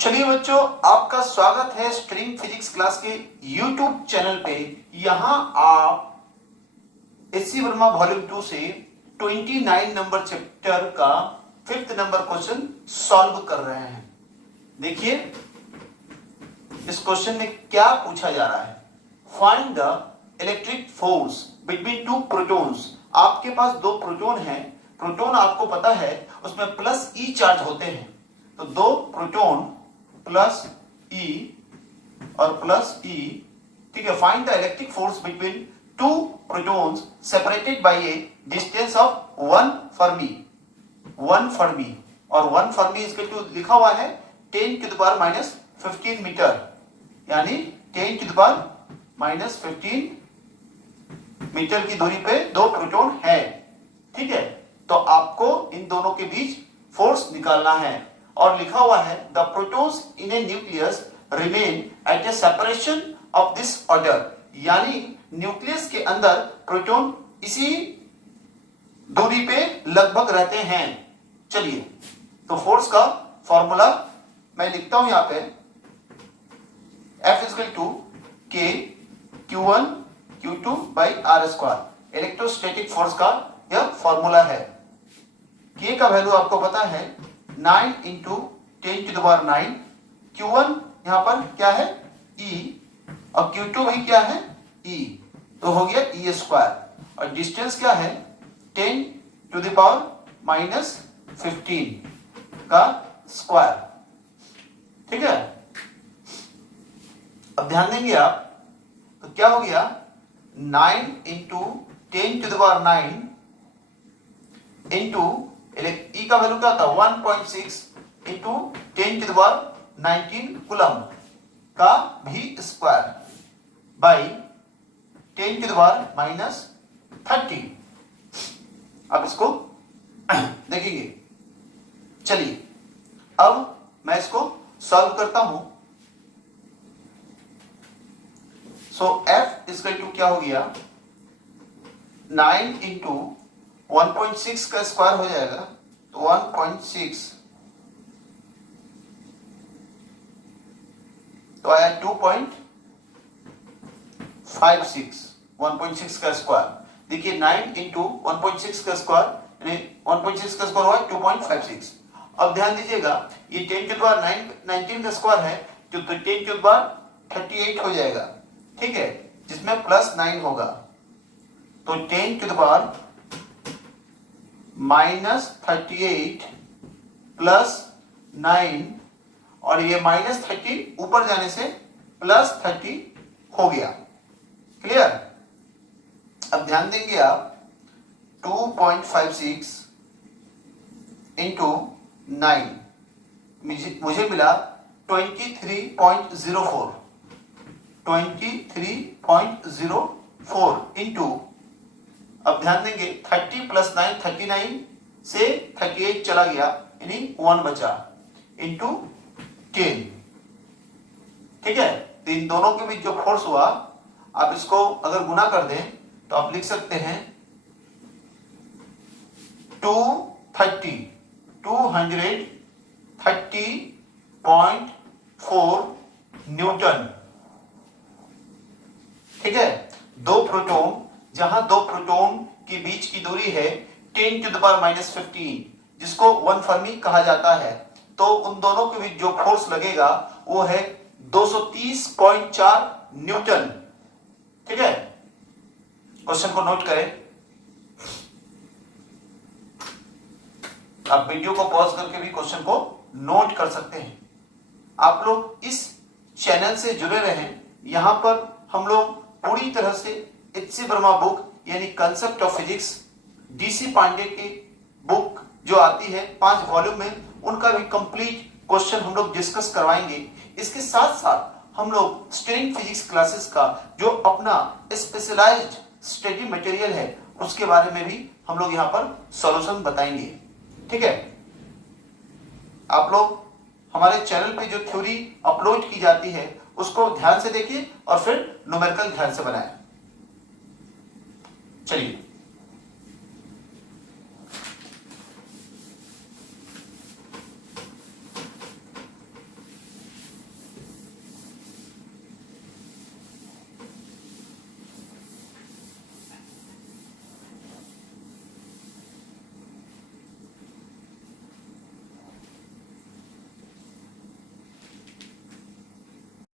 चलिए बच्चों, आपका स्वागत है स्ट्रिंग फिजिक्स क्लास के YouTube चैनल पे। यहां आप एससी वर्मा वॉल्यूम 2 से 29 नंबर चैप्टर का 5th नंबर क्वेश्चन सॉल्व कर रहे हैं। देखिए इस क्वेश्चन में क्या पूछा जा रहा है। Find the electric force between two protons. आपके पास दो प्रोटॉन हैं। प्रोटॉन आपको पता है उसमें प्लस ई चार्ज होते हैं, तो दो प्रोटॉन प्लस ई और प्लस ई, ठीक है। Find the electric force between two protons separated by A distance of 1 Fermi. 1 Fermi और 1 फर्मी इसके टू लिखा हुआ है 10⁻⁻15 मीटर, यानी 10⁻⁻15 मीटर की दूरी पे दो प्रोटॉन है, ठीक है। तो आपको इन दोनों के बीच फोर्स निकालना है और लिखा हुआ है the protons in A nucleus remain at A separation of this order, यानी न्यूक्लियस के अंदर प्रोटॉन इसी दूरी पे लगभग रहते हैं। चलिए तो फोर्स का फॉर्मूला मैं लिखता हूं यहां पे, F equal to K Q1 Q2 by R square. Electrostatic force का यह फॉर्मूला है। K का वैल्यू आपको पता है 9 इंटू 10⁹। Q1 यहां पर क्या है E, और Q2 भी क्या है E, तो हो गया E स्क्वायर। और डिस्टेंस क्या है 10⁻⁻15 का स्क्वायर, ठीक है। अब ध्यान देंगे आप, तो क्या हो गया 9 इंटू 10⁹ इंटू ई का वैल्यू क्या था 1.6 इंटू 10⁻19 कूलम का भी स्क्वायर बाई 10⁻30। अब इसको देखेंगे। चलिए अब मैं इसको सॉल्व करता हूं। सो F इक्वल टू क्या हो गया 9 इंटू 1.6 का स्क्वायर हो जाएगा, तो 1.6 तो आया 2.56। 1.6 का स्क्वायर देखिए 9 इंटू 1.6 का स्क्वायर यानी 1.6 का स्क्वायर हुआ 2.56। अब ध्यान दीजिएगा ये 10⁻19 का स्क्वायर है जो 10⁻38 हो जाएगा, ठीक है, जिसमें प्लस 9 होगा, तो 10⁻38 प्लस 9 और ये -30 ऊपर जाने से +30 हो गया। क्लियर। अब ध्यान देंगे आप 2.56 इंटू 9 मुझे मिला 23.04 इंटू, अब ध्यान देंगे 30 प्लस 9 39 से 38 चला गया यानी 1 बचा, इंटू 10, ठीक है। तो इन दोनों के बीच जो फोर्स हुआ, आप इसको अगर गुना कर दें तो आप लिख सकते हैं 230.4 न्यूटन, ठीक है। दो प्रोटॉन, जहां दो प्रोटॉन के बीच की दूरी है 10⁻⁻15 जिसको 1 फर्मी कहा जाता है, तो उन दोनों के बीच जो फोर्स लगेगा वो है 230.4 न्यूटन, ठीक है। क्वेश्चन को नोट करें। आप वीडियो को पॉज करके भी क्वेश्चन को नोट कर सकते हैं। आप लोग इस चैनल से जुड़े रहें। यहां पर हम लोग पूरी तरह से एचसी वर्मा बुक यानी concept of physics, DC Pande की बुक जो आती है 5 वॉल्यूम में, उनका भी कंप्लीट क्वेश्चन हम लोग डिस्कस करवाएंगे। इसके साथ साथ हम लोग स्ट्रिंग फिजिक्स क्लासेस का जो अपना स्पेशलाइज्ड स्टडी मटेरियल है उसके बारे में भी हम लोग यहाँ पर सॉल्यूशन बताएंगे, ठीक है। आप लोग हमारे चैनल पे जो थ्योरी अपलोड की जाती है उसको ध्यान से देखिए और फिर न्यूमेरिकल ध्यान से बनाएं। चलिए